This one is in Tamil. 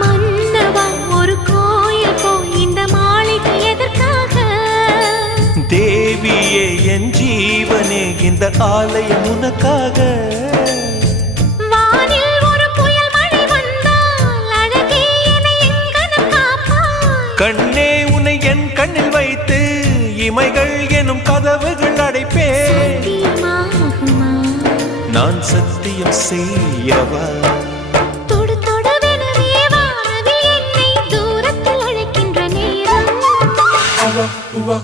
மன்னவா ஒரு கோயில் போய் இந்த மாளிகை எதற்காக? தேவியே என் ஜீவனே இந்த ஆலயம் உனக்காக. வானில் ஒரு புயல் மழை வந்தால் அழகே என்னை எங்கனம் காப்பாய். கண்ணே உன்னை என் கண்ணில் வைத்து இமைகள் எனும் கதவுகள் அடைப்பேன். சத்தியமாகுமா? நான் சத்தியம் செய்யவா? தொடு தொடுவெனவே வானவில் என்னை தூரத்தில் அழைக்கின்ற நேரம். Uva,